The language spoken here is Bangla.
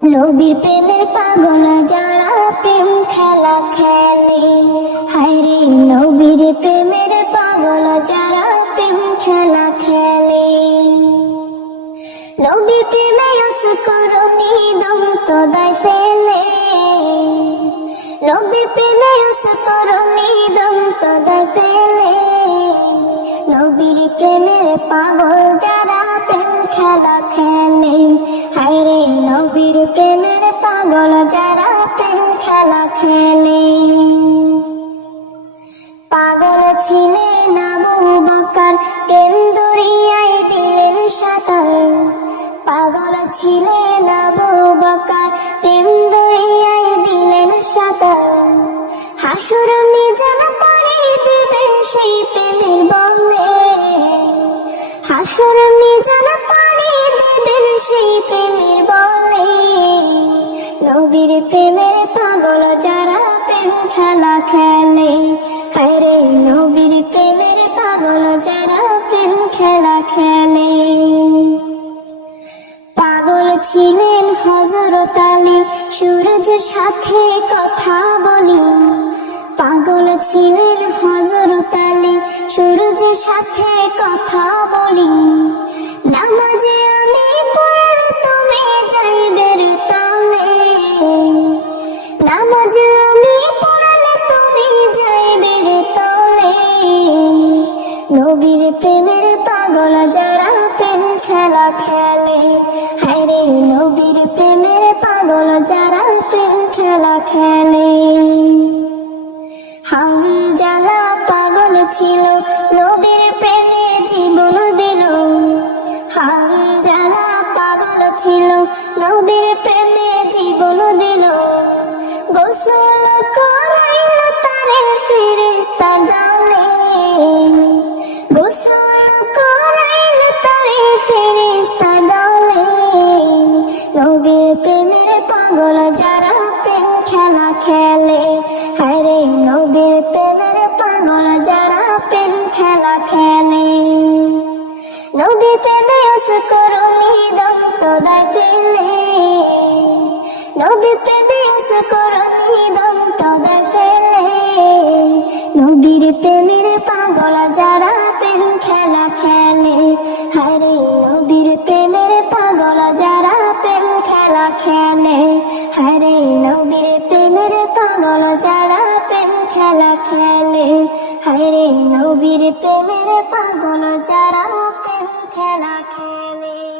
নবীর প্রেমের পাগল, যারা প্রেম খেলা খেলে। হায়রে নবীর প্রেমের পাগল, যারা প্রেম খেলা খেলে। নবীর প্রেমে আস করুনি দম তো দায় ফেলে। নবীর প্রেমে আস করুনি দম তো দায় ফেলে। নবীর প্রেমের পাগল, যারা প্রেম খেলা খেলে। প্রেমের পাগল যারা প্রেম খেলা খেলে। পাগল ছিলেন আবু বকর প্রেম দরিয়ায় দিলেন সাঁতার। পাগল ছিলেন আবু বকর প্রেম দরিয়ায় দিলেন সাঁতার। হাসুর মিজান পারে দিবেন সেই প্রেমের বলে। হাসুর মিজান পারে দিবেন সেই প্রেমের বলে। নবীর প্রেমের পাগল যারা প্রেম খেলা খেলে। হরে নবীর প্রেমের পাগল যারা প্রেম খেলা খেলে। পাগল ছিলেন হজরত আলী সূরজের সাথে কথা বলি। পাগল ছিলেন হজরত আলী সূরজের সাথে কথা বলি। খেলা। খেলে হাইরে নবীর প্রেমের পাগল যারা প্রেম খেলা খেলে। হাম জ্বালা পাগল ছিল, নবীর প্রেমে জীবন দিল। হাম জ্বালা পাগল ছিল, নবীর প্রেমে খেলা। হরে নবীর প্রেমের পাগল যারা প্রেম খেলা খেলে। নবীর প্রেমে আস করুনি দম তো দায় ফেলে। নবীর প্রেমে আস করুনি দম তো দায় ফেলে। নবীর প্রেমের পাগল যারা প্রেম খেলা খেলে। হরে নবীর প্রেমের পাগল যারা প্রেম খেলা খেলে। হরে পাগল যারা প্রেম খেলা খেলে। হায়রে নবীর প্রেমের পাগল যারা প্রেম খেলা খেলে।